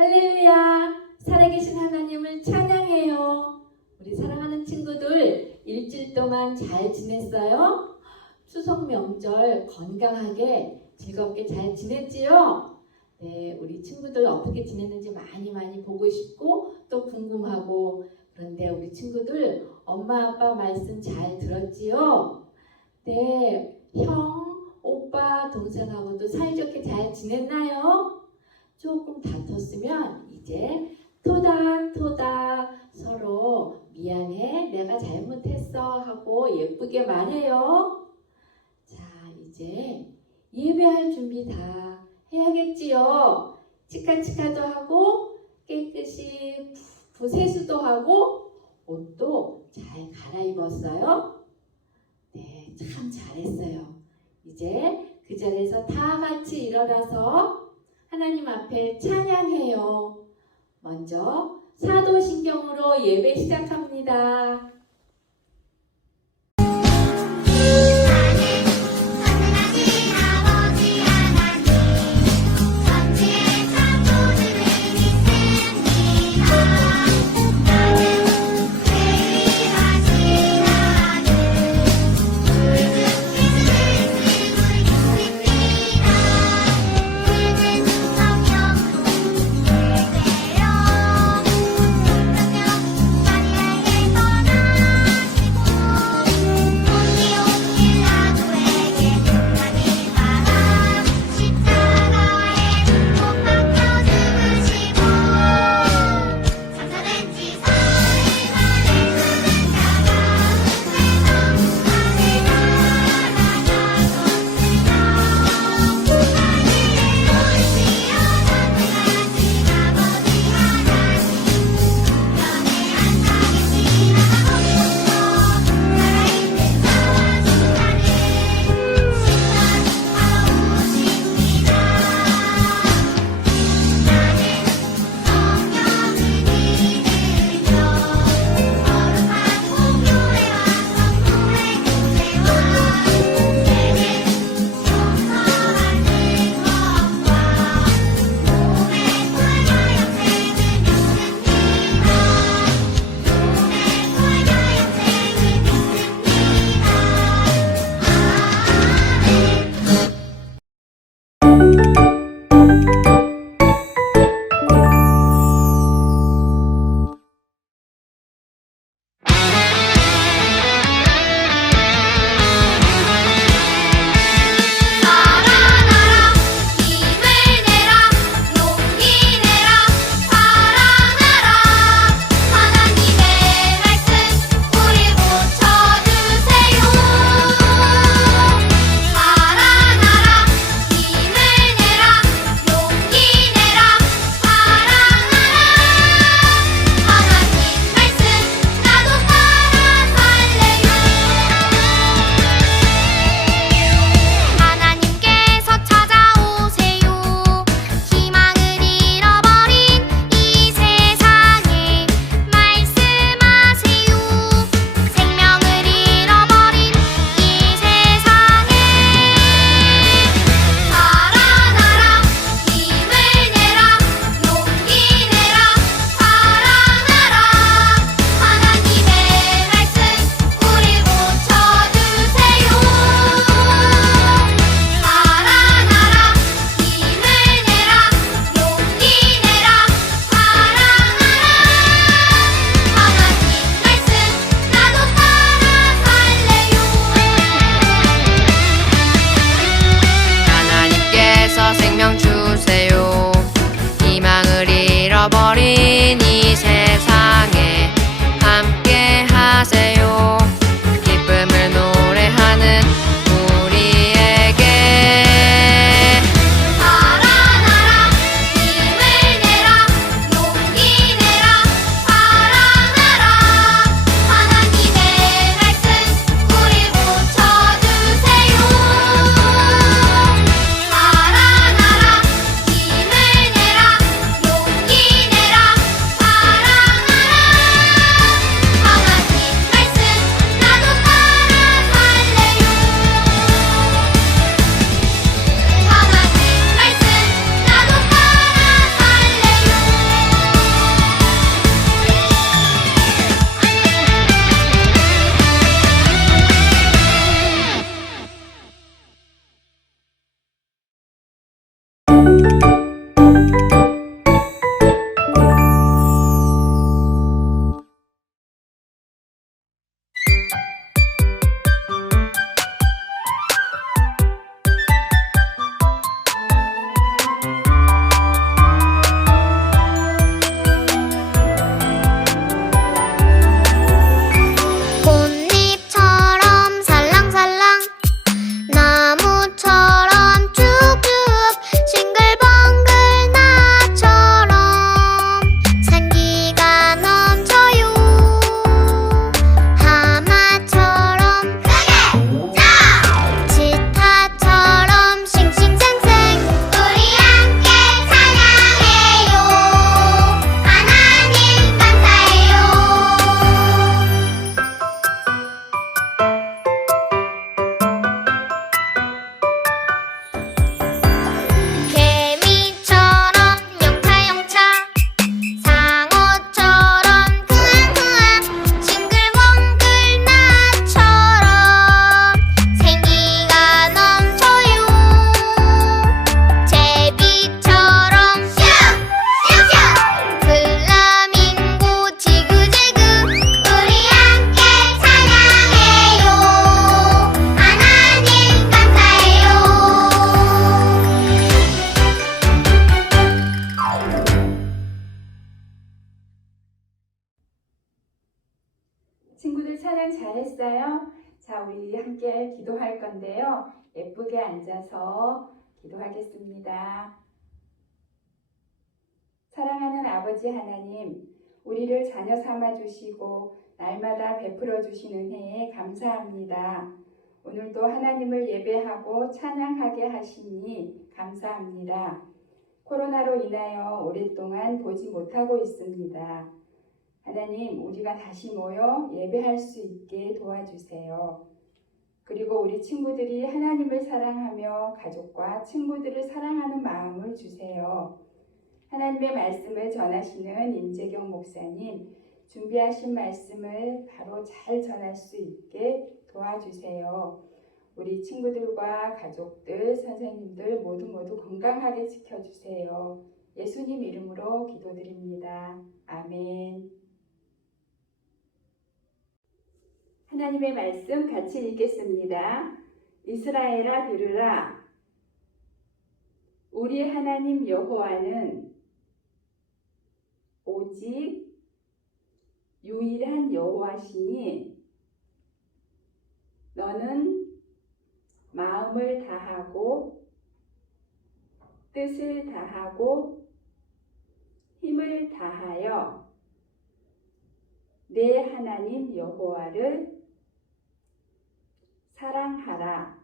할렐루야! 살아계신 하나님을 찬양해요. 우리 사랑하는 친구들 일주일 동안 잘 지냈어요? 추석 명절 건강하게 즐겁게 잘 지냈지요? 네, 우리 친구들 어떻게 지냈는지 많이 많이 보고 싶고 또 궁금하고 그런데 우리 친구들 엄마 아빠 말씀 잘 들었지요? 네, 형, 오빠, 동생하고도 사이좋게 잘 지냈나요? 조금 다퉜으면 이제 토닥토닥 서로 미안해, 내가 잘못했어 하고 예쁘게 말해요. 자, 이제 예배할 준비 다 해야겠지요. 치카치카도 하고 깨끗이 부- 세수도 하고 옷도 잘 갈아입었어요. 네, 참 잘했어요. 이제 그 자리에서 다 같이 일어나서 하나님 앞에 찬양해요. 먼저 사도신경으로 예배 시작합니다. 건데요. 예쁘게 앉아서 기도하겠습니다. 사랑하는 아버지 하나님, 우리를 자녀 삼아 주시고 날마다 베풀어 주신 은혜에 감사합니다. 오늘도 하나님을 예배하고 찬양하게 하시니 감사합니다. 코로나로 인하여 오랫동안 보지 못하고 있습니다. 하나님, 우리가 다시 모여 예배할 수 있게 도와주세요. 그리고 우리 친구들이 하나님을 사랑하며 가족과 친구들을 사랑하는 마음을 주세요. 하나님의 말씀을 전하시는 임재경 목사님, 준비하신 말씀을 바로 잘 전할 수 있게 도와주세요. 우리 친구들과 가족들, 선생님들 모두 모두 건강하게 지켜주세요. 예수님 이름으로 기도드립니다. 아멘. 하나님의 말씀 같이 읽겠습니다. 이스라엘아 들으라. 우리 하나님 여호와는 오직 유일한 여호와시니 너는 마음을 다하고 뜻을 다하고 힘을 다하여 내 하나님 여호와를 사랑하라.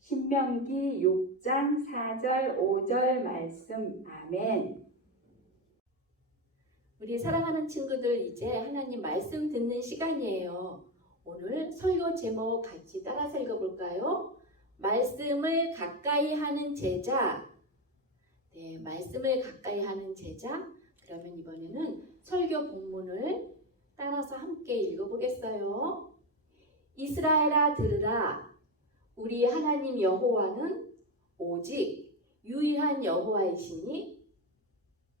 신명기 6장 4절 5절 말씀 아멘. 우리 사랑하는 친구들 이제 하나님 말씀 듣는 시간이에요. 오늘 설교 제목 같이 따라서 읽어볼까요? 말씀을 가까이 하는 제자. 네, 말씀을 가까이 하는 제자. 그러면 이번에는 설교 본문을 따라서 함께 읽어보겠어요. 이스라엘아 들으라. 우리 하나님 여호와는 오직 유일한 여호와이시니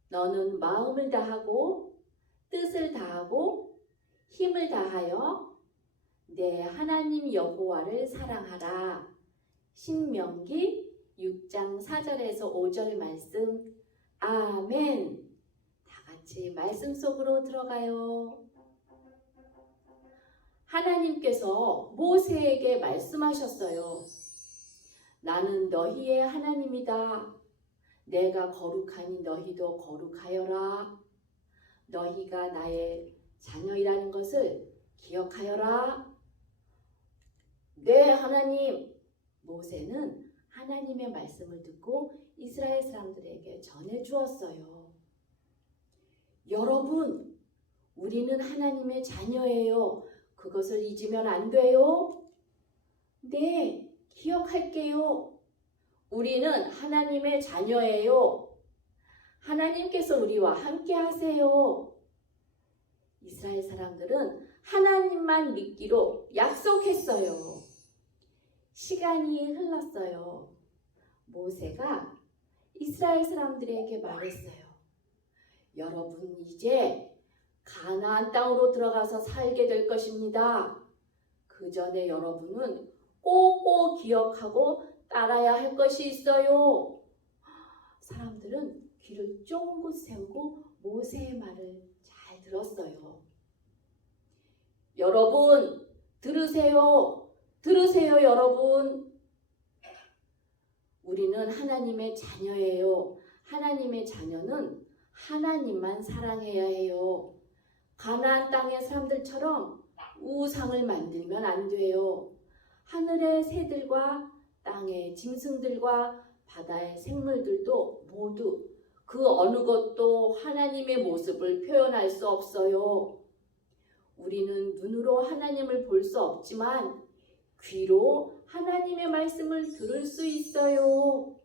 너는 마음을 다하고 뜻을 다하고 힘을 다하여 내 하나님 여호와를 사랑하라. 신명기 6장 4절에서 5절 말씀. 아멘. 다 같이 말씀 속으로 들어가요. 하나님께서 모세에게 말씀하셨어요. 나는 너희의 하나님이다. 내가 거룩하니 너희도 거룩하여라. 너희가 나의 자녀이라는 것을 기억하여라. 네, 하나님. 모세는 하나님의 말씀을 듣고 이스라엘 사람들에게 전해 주었어요. 여러분, 우리는 하나님의 자녀예요. 그것을 잊으면 안 돼요. 네, 기억할게요. 우리는 하나님의 자녀예요. 하나님께서 우리와 함께 하세요. 이스라엘 사람들은 하나님만 믿기로 약속했어요. 시간이 흘렀어요. 모세가 이스라엘 사람들에게 말했어요. 여러분 이제 가나안 땅으로 들어가서 살게 될 것입니다. 그 전에 여러분은 꼭꼭 기억하고 따라야 할 것이 있어요. 사람들은 귀를 쫑긋 세우고 모세의 말을 잘 들었어요. 여러분, 들으세요. 들으세요, 여러분. 우리는 하나님의 자녀예요. 하나님의 자녀는 하나님만 사랑해야 해요. 가나안 땅의 사람들처럼 우상을 만들면 안 돼요. 하늘의 새들과 땅의 짐승들과 바다의 생물들도 모두 그 어느 것도 하나님의 모습을 표현할 수 없어요. 우리는 눈으로 하나님을 볼 수 없지만 귀로 하나님의 말씀을 들을 수 있어요.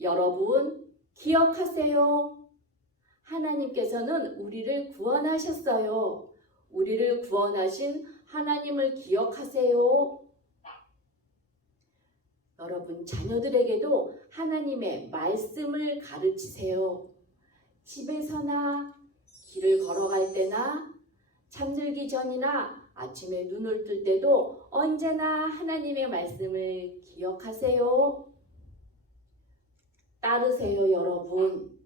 여러분, 기억하세요. 하나님께서는 우리를 구원하셨어요. 우리를 구원하신 하나님을 기억하세요. 여러분, 자녀들에게도 하나님의 말씀을 가르치세요. 집에서나 길을 걸어갈 때나 잠들기 전이나 아침에 눈을 뜰 때도 언제나 하나님의 말씀을 기억하세요. 따르세요, 여러분.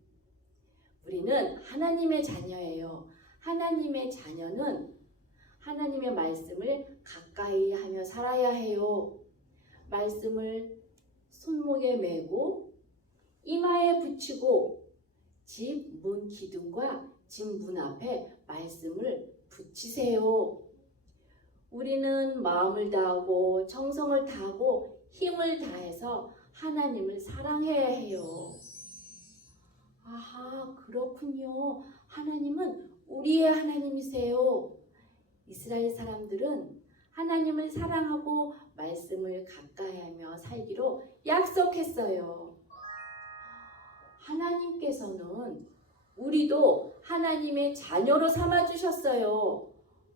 우리는 하나님의 자녀예요. 하나님의 자녀는 하나님의 말씀을 가까이 하며 살아야 해요. 말씀을 손목에 메고 이마에 붙이고 집 문 기둥과 집 문 앞에 말씀을 붙이세요. 우리는 마음을 다하고 정성을 다하고 힘을 다해서 하나님을 사랑해야 해요. 아하, 그렇군요. 하나님은 우리의 하나님이세요. 이스라엘 사람들은 하나님을 사랑하고 말씀을 가까이 하며 살기로 약속했어요. 하나님께서는 우리도 하나님의 자녀로 삼아 주셨어요.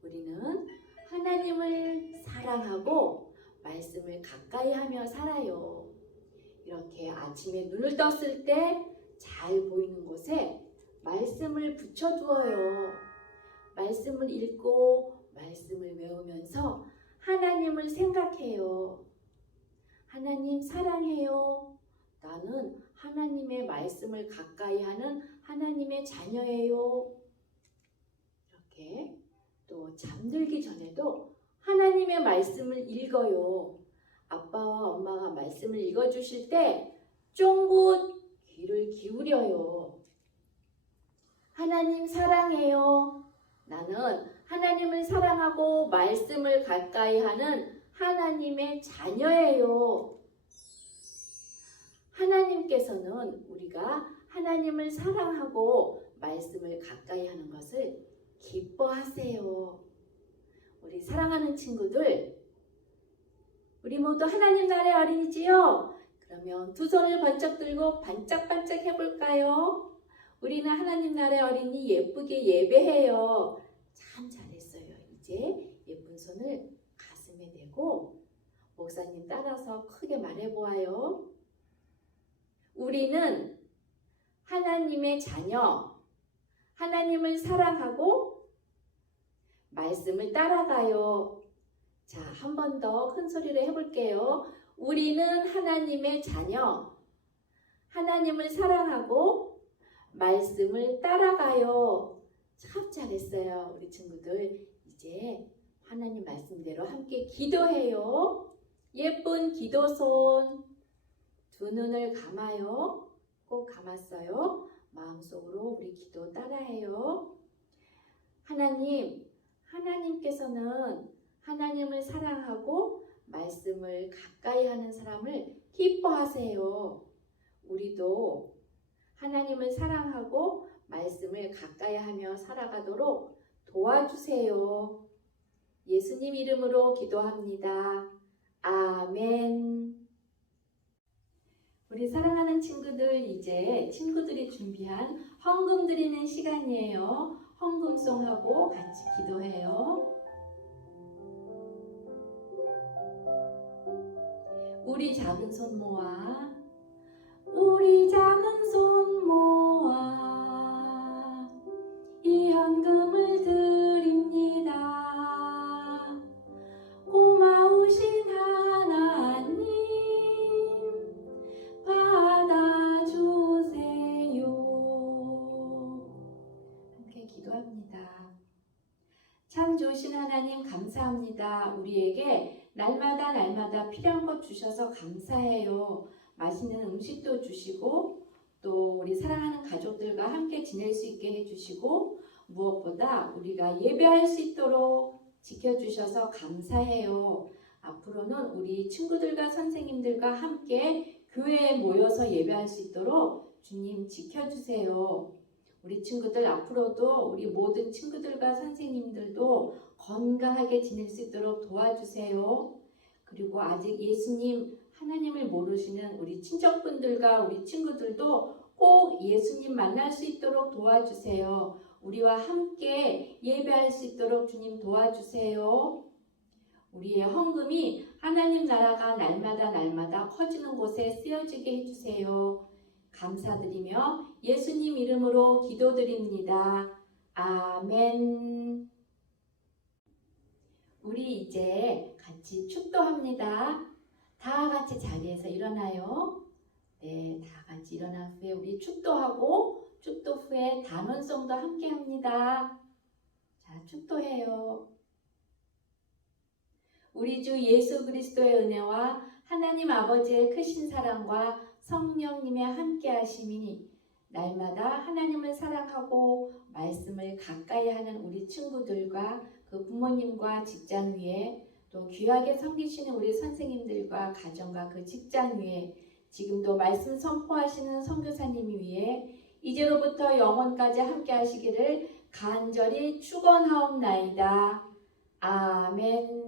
우리는 하나님을 사랑하고 말씀을 가까이 하며 살아요. 이렇게 아침에 눈을 떴을 때 잘 보이는 곳에 말씀을 붙여두어요. 말씀을 읽고 말씀을 외우면서 하나님을 생각해요. 하나님 사랑해요. 나는 하나님의 말씀을 가까이 하는 하나님의 자녀예요. 이렇게 또 잠들기 전에도 하나님의 말씀을 읽어요. 아빠와 엄마가 말씀을 읽어주실 때 쫑긋 귀를 기울여요. 하나님 사랑해요. 나는 하나님을 사랑하고 말씀을 가까이 하는 하나님의 자녀예요. 하나님께서는 우리가 하나님을 사랑하고 말씀을 가까이 하는 것을 기뻐하세요. 우리 사랑하는 친구들, 우리 모두 하나님 나라의 어린이지요? 그러면 두 손을 번쩍 들고 반짝반짝 해볼까요? 우리는 하나님 나라의 어린이 예쁘게 예배해요. 참 잘했어요. 이제 예쁜 손을 가슴에 대고 목사님 따라서 크게 말해보아요. 우리는 하나님의 자녀, 하나님을 사랑하고 말씀을 따라가요. 자, 한 번 더 큰 소리로 해볼게요. 우리는 하나님의 자녀, 하나님을 사랑하고 말씀을 따라가요. 참 잘했어요, 우리 친구들. 이제 하나님 말씀대로 함께 기도해요. 예쁜 기도손. 두 눈을 감아요. 꼭 감았어요. 마음속으로 우리 기도 따라해요. 하나님, 하나님께서는 하나님을 사랑하고 말씀을 가까이 하는 사람을 기뻐하세요. 우리도 하나님을 사랑하고 말씀을 가까이 하며 살아가도록 도와주세요. 예수님 이름으로 기도합니다. 아멘. 우리 사랑하는 친구들, 이제 친구들이 준비한 헌금 드리는 시간이에요. 헌금송하고 같이 기도해요. 우리 작은 손 모아 감사해요. 맛있는 음식도 주시고 또 우리 사랑하는 가족들과 함께 지낼 수 있게 해주시고 무엇보다 우리가 예배할 수 있도록 지켜주셔서 감사해요. 앞으로는 우리 친구들과 선생님들과 함께 교회에 모여서 예배할 수 있도록 주님 지켜주세요. 우리 친구들 앞으로도 우리 모든 친구들과 선생님들도 건강하게 지낼 수 있도록 도와주세요. 그리고 아직 예수님 하나님을 모르시는 우리 친척분들과 우리 친구들도 꼭 예수님 만날 수 있도록 도와주세요. 우리와 함께 예배할 수 있도록 주님 도와주세요. 우리의 헌금이 하나님 나라가 날마다 날마다 커지는 곳에 쓰여지게 해주세요. 감사드리며 예수님 이름으로 기도드립니다. 아멘. 우리 이제 같이 축도합니다. 다 같이 자리에서 일어나요. 네, 다 같이 일어난 후에 우리 축도하고 축도 후에 단원송도 함께 합니다. 자, 축도해요. 우리 주 예수 그리스도의 은혜와 하나님 아버지의 크신 사랑과 성령님의 함께 하심이니 날마다 하나님을 사랑하고 말씀을 가까이 하는 우리 친구들과 그 부모님과 직장 위에 또 귀하게 섬기시는 우리 선생님들과 가정과 그 직장 위에 지금도 말씀 선포하시는 선교사님 위에 이제로부터 영원까지 함께 하시기를 간절히 축원하옵나이다. 아멘.